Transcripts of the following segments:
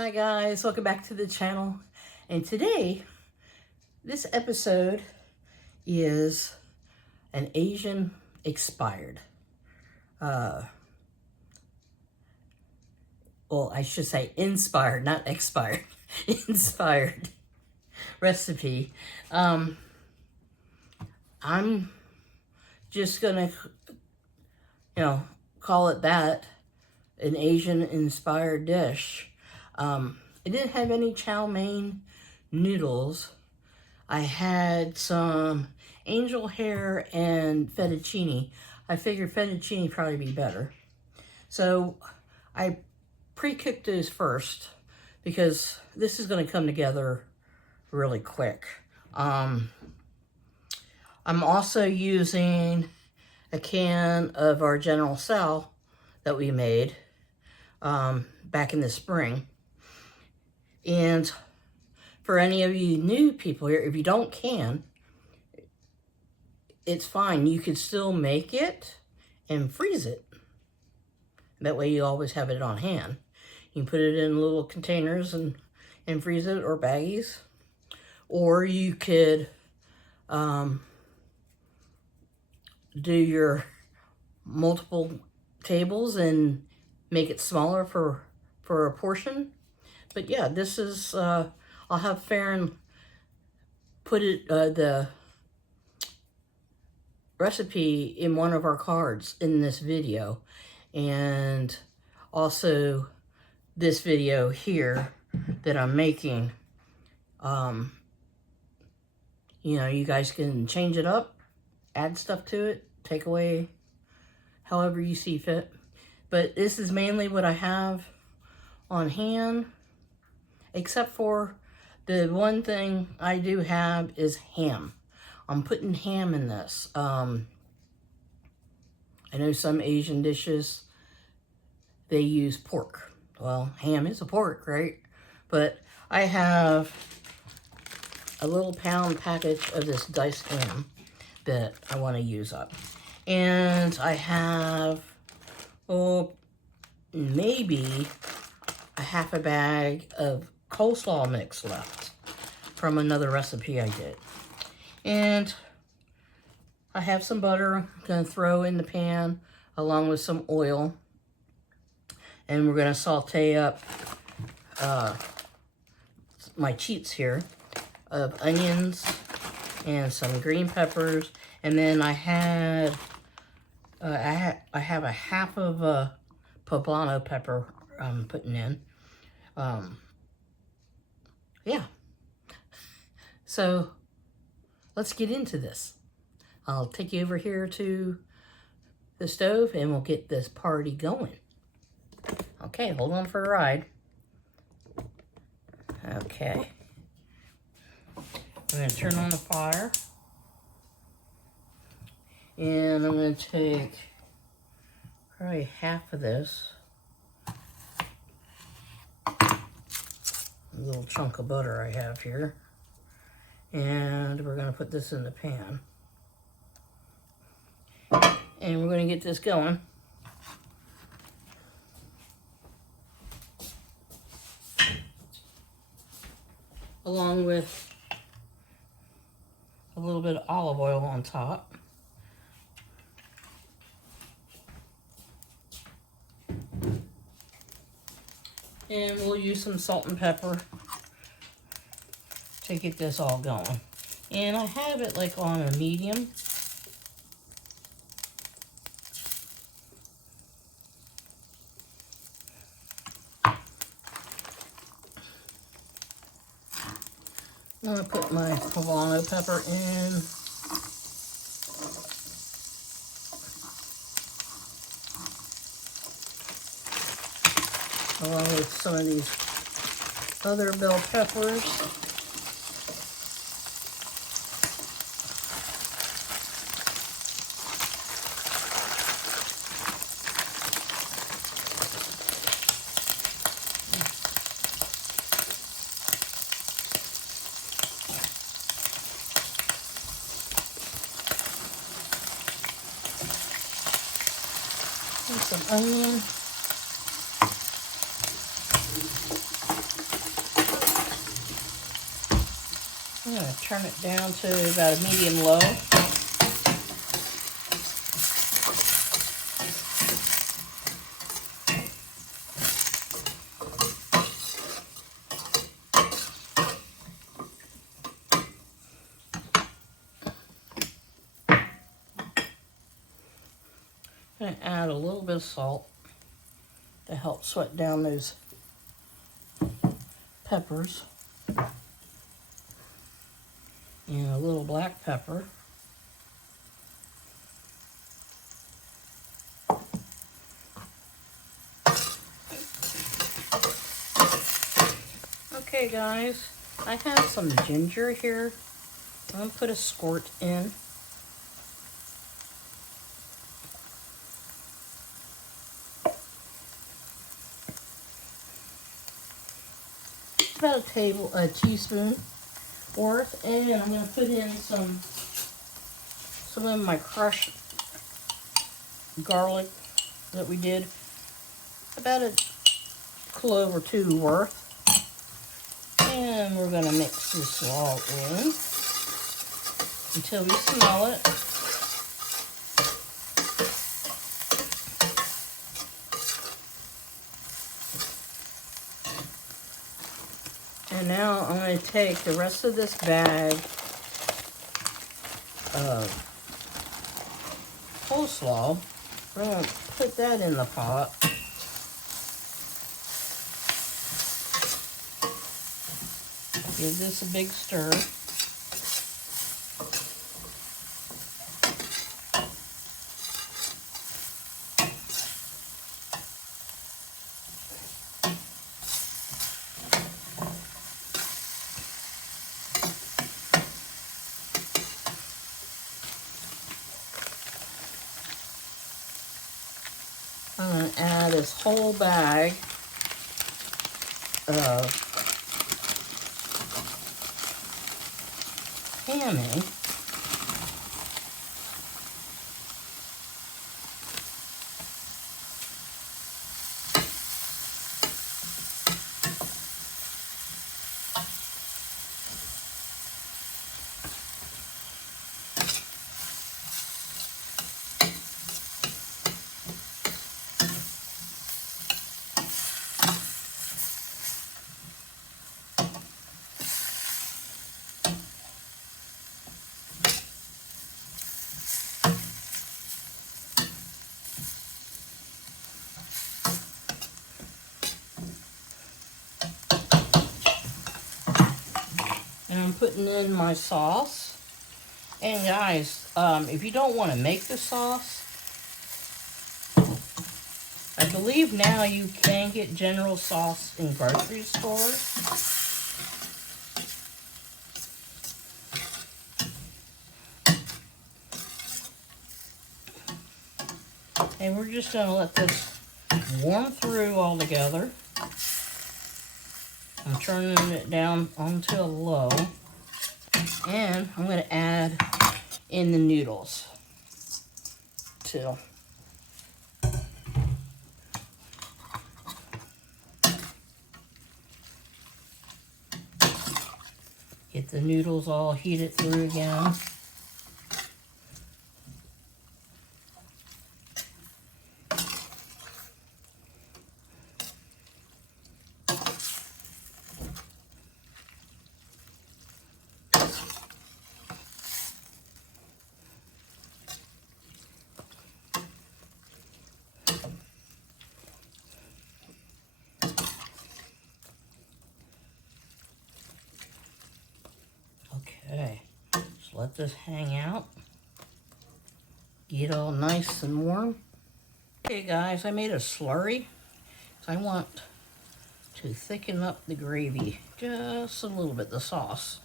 Hi guys, welcome back to the channel. And today, this episode is an Asian expired. Well, I should say inspired, not expired. Inspired recipe. I'm just gonna, call it that, an Asian inspired dish. I didn't have any chow mein noodles. I had some angel hair and fettuccine. I figured fettuccine probably be better. So I pre-cooked those first because this is going to come together really quick. I'm also using a can of our General Tso that we made back in the spring. And for any of you new people here, if you don't can, it's fine. You can still make it and freeze it. That way you always have it on hand. You can put it in little containers and freeze it, or baggies. Or you could do your multiple tables and make it smaller for a portion. But yeah, this is, I'll have Farron put it, the recipe in one of our cards in this video. And also this video here that I'm making, you guys can change it up, add stuff to it, take away, however you see fit. But this is mainly what I have on hand. Except for the one thing I do have is ham. I'm putting ham in this. I know some Asian dishes, they use pork. Well, ham is a pork, right? But I have a little pound package of this diced ham that I want to use up. And I have, maybe a half a bag of coleslaw mix left from another recipe I did. And I have some butter I'm going to throw in the pan along with some oil. And we're going to saute up my cheats here of onions and some green peppers. And then I have a half of a poblano pepper I'm putting in. Yeah. So let's get into this. I'll take you over here to the stove and we'll get this party going. Okay, hold on for a ride. Okay. I'm going to turn on the fire. And I'm going to take probably half of this. A little chunk of butter I have here. And we're going to put this in the pan. And we're going to get this going. Along with a little bit of olive oil on top. And we'll use some salt and pepper to get this all going. And I have it like on a medium. I'm going to put my poblano pepper in. Along with some of these other bell peppers. And some onion. I'm going to turn it down to about a medium low. I'm going to add a little bit of salt to help sweat down those peppers. And a little black pepper. Okay guys, I have some ginger here. I'm going to put a squirt in. About a teaspoon worth, and I'm going to put in some of my crushed garlic that we did, about a clove or two worth, and we're going to mix this all in until we smell it. And now I'm going to take the rest of this bag of coleslaw. We're going to put that in the pot. Give this a big stir. I'm going to add this whole bag of hammy. And I'm putting in my sauce. And guys, if you don't want to make the sauce, I believe now you can get General Sauce in grocery stores. And we're just going to let this warm through all together. I'm turning it down onto a low. And I'm going to add in the noodles too. Get the noodles all heated through again. Okay, just let this hang out. Get all nice and warm. Okay guys, I made a slurry. So I want to thicken up the gravy just a little bit, the sauce.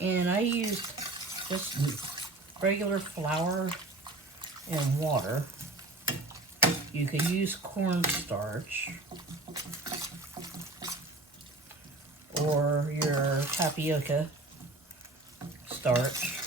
And I used just regular flour and water. You could use cornstarch or your tapioca starch.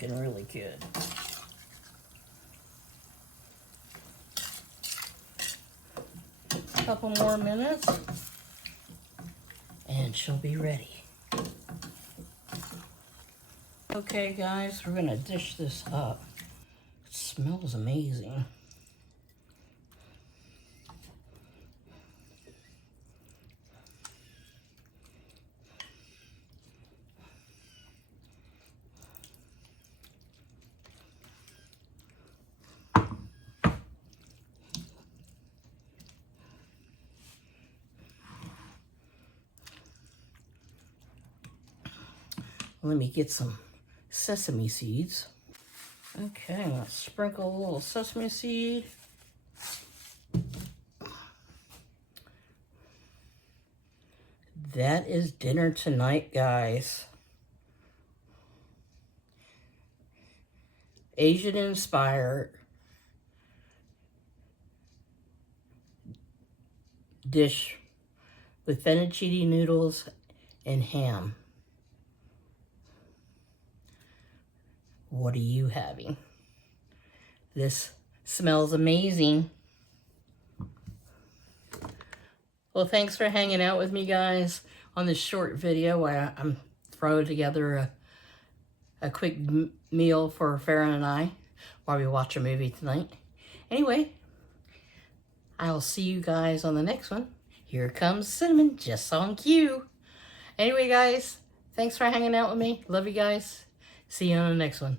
looking really good. A couple more minutes and she'll be ready. Okay guys, we're gonna dish this up. It smells amazing. Let me get some sesame seeds. Okay, let's sprinkle a little sesame seed. That is dinner tonight, guys. Asian inspired dish with fettuccine noodles and ham. What are you having? This smells amazing. Well, thanks for hanging out with me, guys, on this short video. I'm throwing together a quick meal for Farron and I while we watch a movie tonight. Anyway, I'll see you guys on the next one. Here comes cinnamon, just on cue. Anyway, guys, thanks for hanging out with me. Love you guys. See you on the next one.